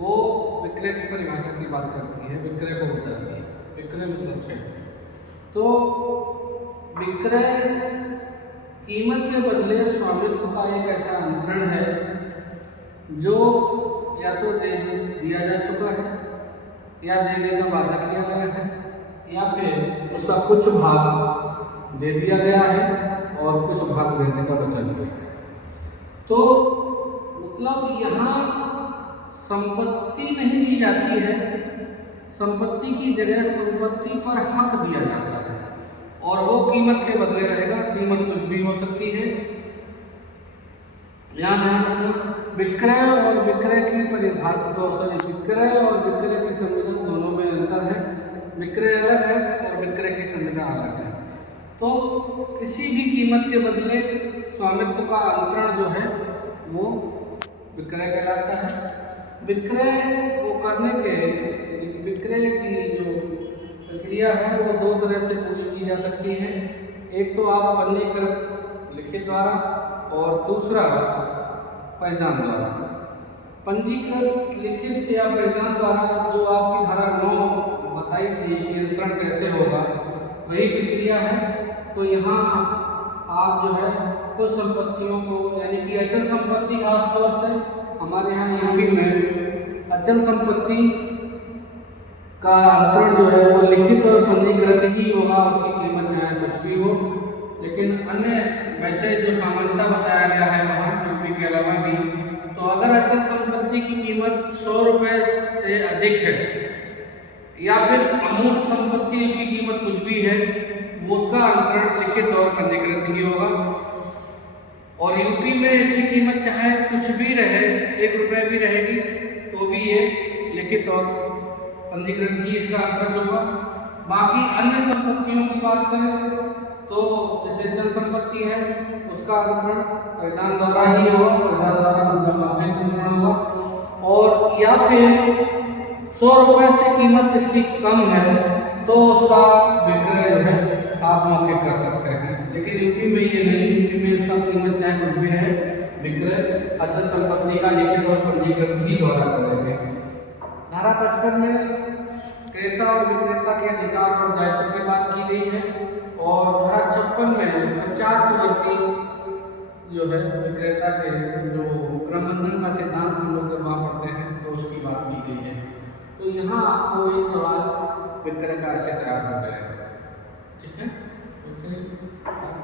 वो विक्रय की परिभाषा की बात करती है, विक्रय को बताती है। विक्रय मतलब से तो विक्रय कीमत के बदले स्वामित्व का एक ऐसा अंतरण है जो या तो दिया जा चुका है या देने का वादा किया गया है या फिर उसका कुछ भाग दे दिया गया है और कुछ भाग देने का वचन किया गया है। तो मतलब यहाँ संपत्ति नहीं दी जाती है, संपत्ति की जगह संपत्ति पर हक दिया जाता है और वो कीमत के बदले रहेगा। कीमत कुछ भी हो सकती है। ध्यान रखना, विक्रय और विक्रय की परिभाषा, विक्रय और विक्रय की संविदा दोनों में अंतर है। विक्रय अलग है और विक्रय की संविदा अलग है। तो किसी भी कीमत के बदले स्वामित्व का अंतरण जो है वो विक्रय कहलाता है। विक्रय को करने के विक्रय की जो प्रक्रिया है वो दो तरह से पूरी की जा सकती है। एक तो आप पंजीकृत लिखित द्वारा और दूसरा परिणाम द्वारा। पंजीकृत लिखित या परिणाम द्वारा जो आपकी धारा 9 बताई थी कि अंतरण कैसे होगा, वही प्रक्रिया है। तो यहाँ आप जो है कुछ संपत्तियों को यानी कि अचल संपत्ति, खासतौर से हमारे यहाँ यूपी में अचल संपत्ति का अंतरण जो है वो लिखित और पंजीकृत ही होगा, उसकी कीमत चाहे कुछ भी हो। लेकिन अन्य वैसे जो सामान्यता बताया गया है वहाँ यूपी के अलावा भी, तो अगर अचल संपत्ति की कीमत 100 रुपये से अधिक है या फिर अमूर्त संपत्ति उसकी कीमत कुछ भी है, वो उसका अंतरण लिखित और पंजीकृत ही होगा। और यूपी में इसकी कीमत चाहे कुछ भी रहे, 1 रुपये भी रहेगी, तो भी ये लिखित और पंजीकृत ही इसका अंतरण होगा। बाकी अन्य संपत्तियों की बात करें तो जैसे चल संपत्ति है उसका अंतरण परिणाम द्वारा ही होगा, परिणाम द्वारा मतलब मौखिक अंतरण होगा। और या फिर 100 रुपये से कीमत इसकी कम है तो उसका विक्रय जो है आप मौखिक कर सकते हैं। लेकिन यूपी में ये नहीं, यूपी में इसका कीमत चाहे कुछ भी रहे, विक्रय अचल संपत्ति का लिखित और पंजीकृत ही द्वारा करेंगे। धारा 55 में क्रेता और विक्रेता के अधिकार और दायित्व की बात की गई है और धारा 56 में पश्चातवर्ती जो है विक्रेता के जो क्रमबंधन का सिद्धांत हम लोग जब वहाँ पढ़ते हैं तो उसकी बात की गई है। तो यहाँ आपको एक सवाल विक्रय का ऐसे तैयार हो जाएगा। ठीक है, ओके।